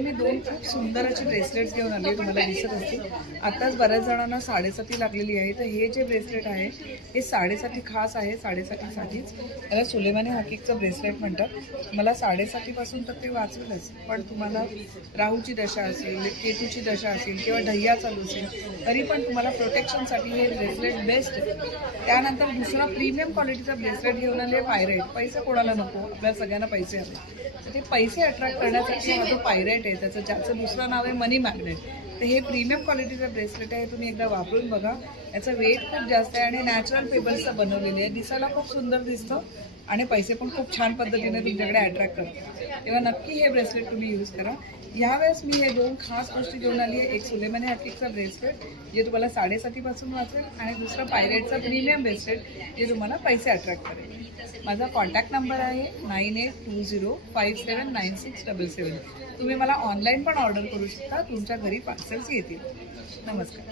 मी दोन खूप सुंदर असे ब्रेसलेट्स घेऊन आले, तुम्हाला दिसत असतील. आताच बऱ्याच जणांना साडेसाती लागलेली आहे. तर हे जे ब्रेसलेट आहे हे साडेसाती खास आहे. साडेसातीसाठीच याला सुलेमानी हकीकचं ब्रेसलेट म्हणतात. मला साडेसातीपासून तर ते वाचवेलच, पण तुम्हाला राहूची दशा असेल, केतूची दशा असेल किंवा ढय्या चालू असेल तरी पण तुम्हाला प्रोटेक्शनसाठी हे ब्रेसलेट बेस्ट आहे. त्यानंतर दुसरा प्रीमियम क्वालिटीचा ब्रेसलेट घेऊन आले पायरेट. पैसे कोणाला नको, आपल्याला सगळ्यांना पैसे हवे. ते पैसे अट्रॅक्ट करण्यासाठी हा जो पायरेट आहे ज्याचं दुसरं नाव आहे मनी मॅग्नेट. तर हे प्रीमियम क्वालिटीचं ब्रेसलेट आहे. तुम्ही एकदा वापरून बघा. याचं वेट खूप जास्त आहे आणि नॅचरल पेबल्सचं बनवलेली आहे. दिसायला खूप सुंदर दिसतं आणि पैसे पण खूप छान पद्धतीने तुमच्याकडे अट्रॅक्ट करतात. तेव्हा नक्की हे ब्रेसलेट तुम्ही यूज करा. यावेळेस मी हे दोन खास गोष्टी घेऊन आली आहे. एक सुलेमानी हकीकचा ब्रेसलेट जे तुम्हाला साडेसातीपासून वाचेल आणि दुसरं पायरेटचा प्रीमियम ब्रेसलेट जे तुम्हाला पैसे अट्रॅक्ट करेल. माझा कॉन्टॅक्ट नंबर आहे 9820579677. तुम्ही मला ऑनलाईन पण ऑर्डर करू शकता. तुमच्या घरी पार्सल्स येतील. नमस्कार.